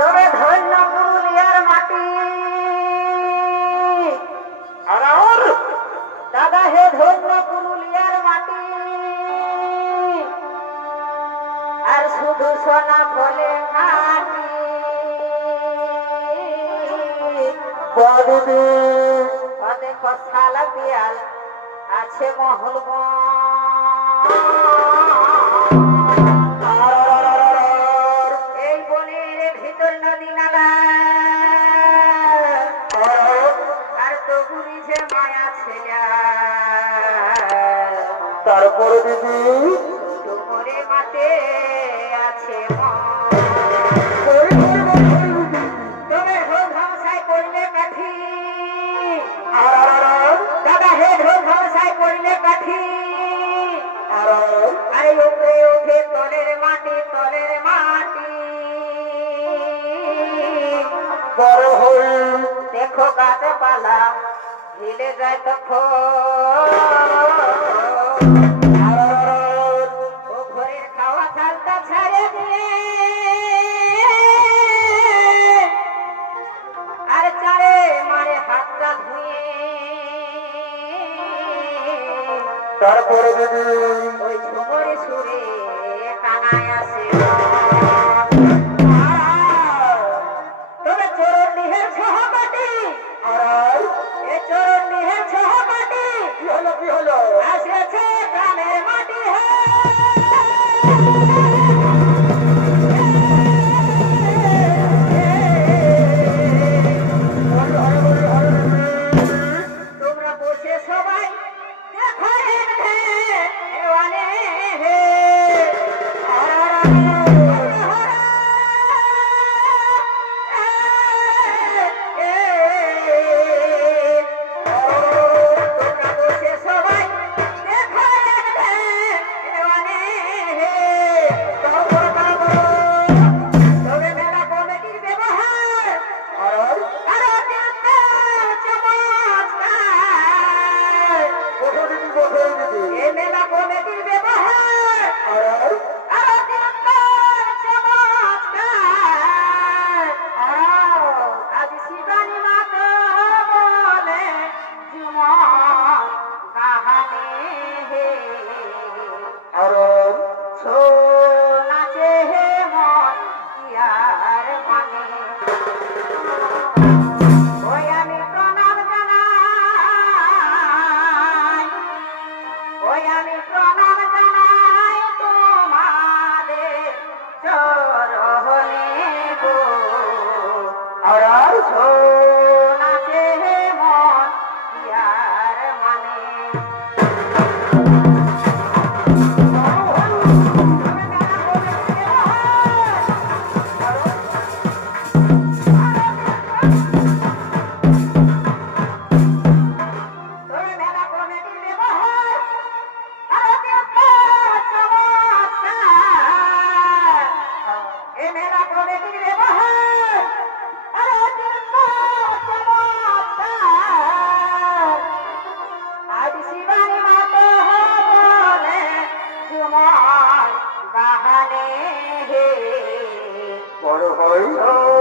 তবে ধন্য পুরুলিয়ার মাটি দাদা হে ধন্য পুরুলিয়ার মাটি আর শুধু সোনা ফলে খাটি বদদি দেখো শালা পিয়াল আছে মহল এই বনের ভিতর নদী নালা আর তো বুঝে মায়া ছেলা তারপরে দিদি তোমারে মাতে আছে তবে ঢোল ভাষায় পড়লে কাঠি দাদা হে ঢোল ভাষায় পড়লে কাঠি আরে উপরে ওঠে তলের মাটি বড় হই দেখো গাছে পালা হিলে যায় তখন ও ঘরের খাওয়া থালটা ছাড়ে দিয়ে আর চারে মারে হাতটা ধুয়ে তারপরে দিদি ওই ঝুমরে সুরে টানায় আসে তবে চোর নিহের সহপাঠী এ চোর নিহের সহপাঠী কি হলো আসেছে গ্রামের মাটি তোমরা বসে সবাই দেখো বড় হই